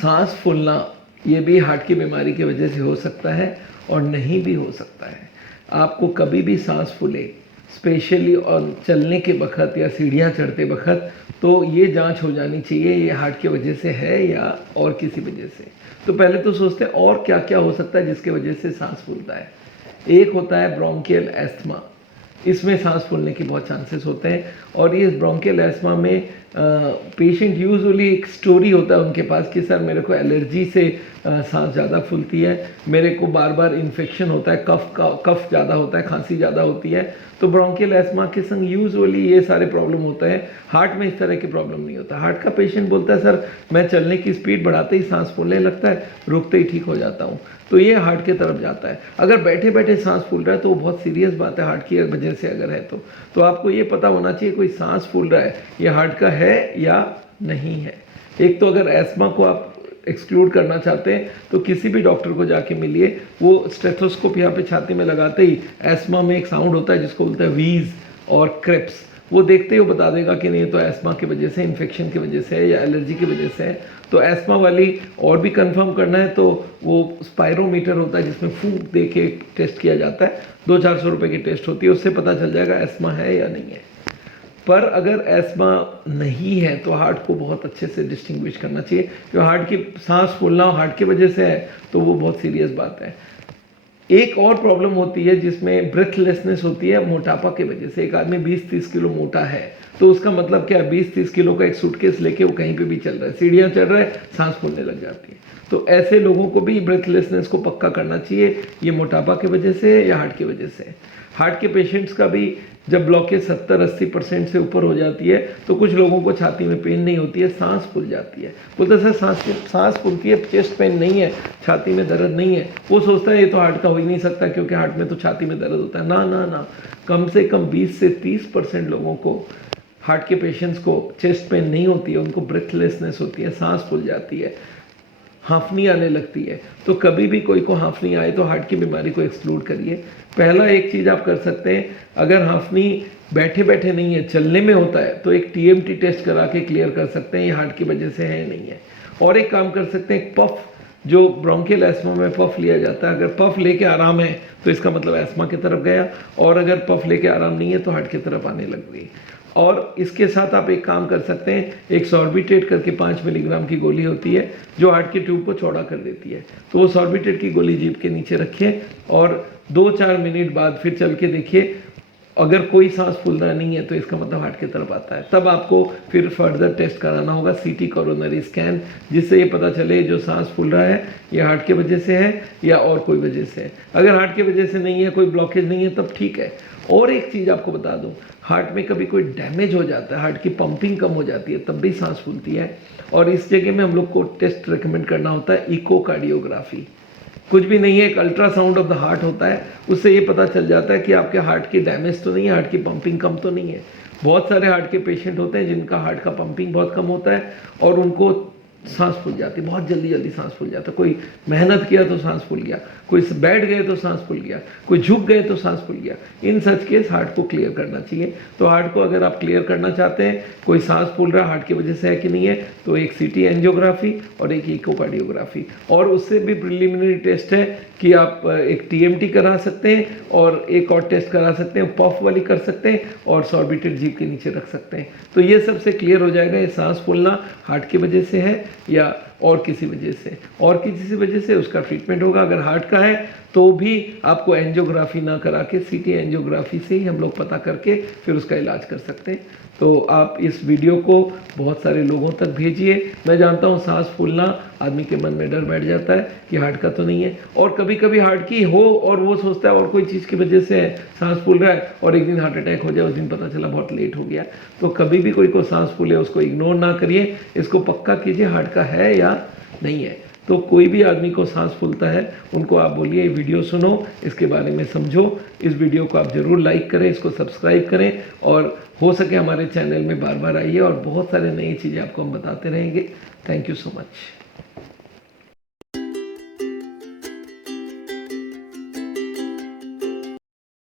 सांस फूलना ये भी हार्ट की बीमारी की वजह से हो सकता है और नहीं भी हो सकता है। आपको कभी भी सांस फूले, स्पेशली और चलने के वक्त या सीढ़ियाँ चढ़ते वक्त, तो ये जांच हो जानी चाहिए ये हार्ट की वजह से है या और किसी वजह से। तो पहले तो सोचते हैं और क्या क्या हो सकता है जिसके वजह से सांस फूलता है। एक होता है ब्रोंकियल एस्थमा, इसमें सांस फूलने के बहुत चांसेस होते हैं। और ये ब्रोंकियल एस्थमा में पेशेंट यूजुअली एक स्टोरी होता है उनके पास कि सर मेरे को एलर्जी से सांस ज़्यादा फूलती है, मेरे को बार बार इन्फेक्शन होता है, कफ ज़्यादा होता है, खांसी ज़्यादा होती है। तो ब्रोंकियल एस्थमा के संग यूजुअली ये सारे प्रॉब्लम होते हैं। हार्ट में इस तरह की प्रॉब्लम नहीं होता। हार्ट का पेशेंट बोलता है सर मैं चलने की स्पीड बढ़ाते ही सांस फूलने लगता है, रुकते ही ठीक हो जाता हूँ। तो ये हार्ट की तरफ जाता है। अगर बैठे बैठे सांस फूल रहा है तो वो बहुत सीरियस बात है, हार्ट की वजह से अगर है तो आपको ये पता होना चाहिए कोई सांस फूल रहा है ये हार्ट का है या नहीं है। एक तो अगर एस्थमा को आप एक्सक्लूड करना चाहते हैं तो किसी भी डॉक्टर को जाके मिलिए। वो स्टेथोस्कोप यहाँ पे छाती में लगाते ही एस्थमा में एक साउंड होता है जिसको बोलते हैं व्हीज और क्रेप्स, वो देखते ही वो बता देगा कि नहीं तो एस्थमा की वजह से, इन्फेक्शन की वजह से या एलर्जी की वजह से है। तो एस्थमा वाली और भी कंफर्म करना है तो वो स्पायरोमीटर होता है जिसमें फूंक दे के टेस्ट किया जाता है, 200-400 रुपये की टेस्ट होती है, उससे पता चल जाएगा एस्थमा है या नहीं है। पर अगर एस्थमा नहीं है तो हार्ट को बहुत अच्छे से डिस्टिंग्विश करना चाहिए। जो हार्ट की सांस फूलना हार्ट की वजह से है तो वो बहुत सीरियस बात है। एक और प्रॉब्लम होती है जिसमें ब्रेथलेसनेस होती है मोटापा की वजह से। एक आदमी 20-30 किलो मोटा है तो उसका मतलब क्या है, 20-30 किलो का एक सूटकेस लेके वो कहीं पे भी चल रहा है, सीढ़ियाँ चढ़ रहा है, सांस फूलने लग जाती है। तो ऐसे लोगों को भी ब्रेथलेसनेस को पक्का करना चाहिए, ये मोटापा की वजह से या हार्ट की वजह से। हार्ट के पेशेंट्स का भी जब ब्लॉकेज 70-80% से ऊपर हो जाती है तो कुछ लोगों को छाती में पेन नहीं होती है, सांस फूल जाती है। बोलते सर सांस फूलती है, चेस्ट पेन नहीं है, छाती में दर्द नहीं है। वो सोचता है ये तो हार्ट का हो ही नहीं सकता क्योंकि हार्ट में तो छाती में दर्द होता है। ना ना ना, कम से कम 20 से 30% लोगों को, हार्ट के पेशेंट्स को चेस्ट पेन नहीं होती है, उनको ब्रेथलेसनेस होती है, सांस फूल जाती है, हाँफनी आने लगती है। तो कभी भी कोई को हाँफनी आए तो हार्ट की बीमारी को एक्सक्लूड करिए। पहला एक चीज़ आप कर सकते हैं, अगर हाँफनी बैठे बैठे नहीं है, चलने में होता है तो एक टीएमटी टेस्ट करा के क्लियर कर सकते हैं ये हार्ट की वजह से है नहीं है। और एक काम कर सकते हैं, पफ, जो ब्रोंकियल एस्थमा में पफ लिया जाता है, अगर पफ लेके आराम है तो इसका मतलब एस्थमा की तरफ गया, और अगर पफ लेके आराम नहीं है तो हार्ट की तरफ आने लग गई। और इसके साथ आप एक काम कर सकते हैं, एक सॉर्बिटेट करके 5 मिलीग्राम की गोली होती है जो हार्ट के ट्यूब को चौड़ा कर देती है। तो वो सॉर्बिटेट की गोली जीभ के नीचे रखिए और 2-4 मिनट बाद फिर चल के देखिए, अगर कोई सांस फूलना नहीं है तो इसका मतलब हार्ट की तरफ आता है। तब आपको फिर फर्दर टेस्ट कराना होगा, सीटी कोरोनरी स्कैन, जिससे ये पता चले जो सांस फूल रहा है ये हार्ट की वजह से है या और कोई वजह से है। अगर हार्ट की वजह से नहीं है, कोई ब्लॉकेज नहीं है, तब ठीक है। और एक चीज़ आपको बता दूं, हार्ट में कभी कोई डैमेज हो जाता है, हार्ट की पंपिंग कम हो जाती है, तब भी सांस फूलती है। और इस जगह में हम लोग को टेस्ट रिकमेंड करना होता है इकोकार्डियोग्राफी। कुछ भी नहीं है, एक अल्ट्रासाउंड ऑफ द हार्ट होता है, उससे ये पता चल जाता है कि आपके हार्ट की डैमेज तो नहीं है, हार्ट की पंपिंग कम तो नहीं है। बहुत सारे हार्ट के पेशेंट होते हैं जिनका हार्ट का पंपिंग बहुत कम होता है और उनको सांस फूल जाती है, बहुत जल्दी जल्दी सांस फूल जाता है। कोई मेहनत किया तो सांस फूल गया, कोई बैठ गए तो सांस फूल गया, कोई झुक गए तो सांस फूल गया। इन सच केस हार्ट को क्लियर करना चाहिए। तो हार्ट को अगर आप क्लियर करना चाहते हैं, कोई सांस फूल रहा है हार्ट की वजह से है कि नहीं है, तो एक सीटी एंजियोग्राफी और एक इकोकार्डियोग्राफी, और उससे भी प्रिलिमिनरी टेस्ट है कि आप एक टीएमटी करा सकते हैं और एक और टेस्ट करा सकते हैं, पफ वाली कर सकते हैं और सॉर्बिटेट जीभ के नीचे रख सकते हैं। तो ये सबसे क्लियर हो जाएगा ये सांस फूलना हार्ट की वजह से है या और किसी वजह से। और किसी वजह से उसका ट्रीटमेंट होगा। अगर हार्ट का है तो भी आपको एंजियोग्राफी ना करा के सीटी एंजियोग्राफी से ही हम लोग पता करके फिर उसका इलाज कर सकते हैं। तो आप इस वीडियो को बहुत सारे लोगों तक भेजिए। मैं जानता हूँ सांस फूलना आदमी के मन में डर बैठ जाता है कि हार्ट का तो नहीं है, और कभी कभी हार्ट की हो और वो सोचता है और कोई चीज़ की वजह से है, सांस फूल रहा है और एक दिन हार्ट अटैक हो जाए, उस दिन पता चला बहुत लेट हो गया। तो कभी भी कोई को सांस फूले उसको इग्नोर ना करिए, इसको पक्का कीजिए हार्ट का है या नहीं है। तो कोई भी आदमी को सांस फूलता है उनको आप बोलिए ये वीडियो सुनो, इसके बारे में समझो। इस वीडियो को आप ज़रूर लाइक करें, इसको सब्सक्राइब करें और हो सके हमारे चैनल में बार बार आइए और बहुत सारे नई चीज़ें आपको हम बताते रहेंगे। Thank you so much.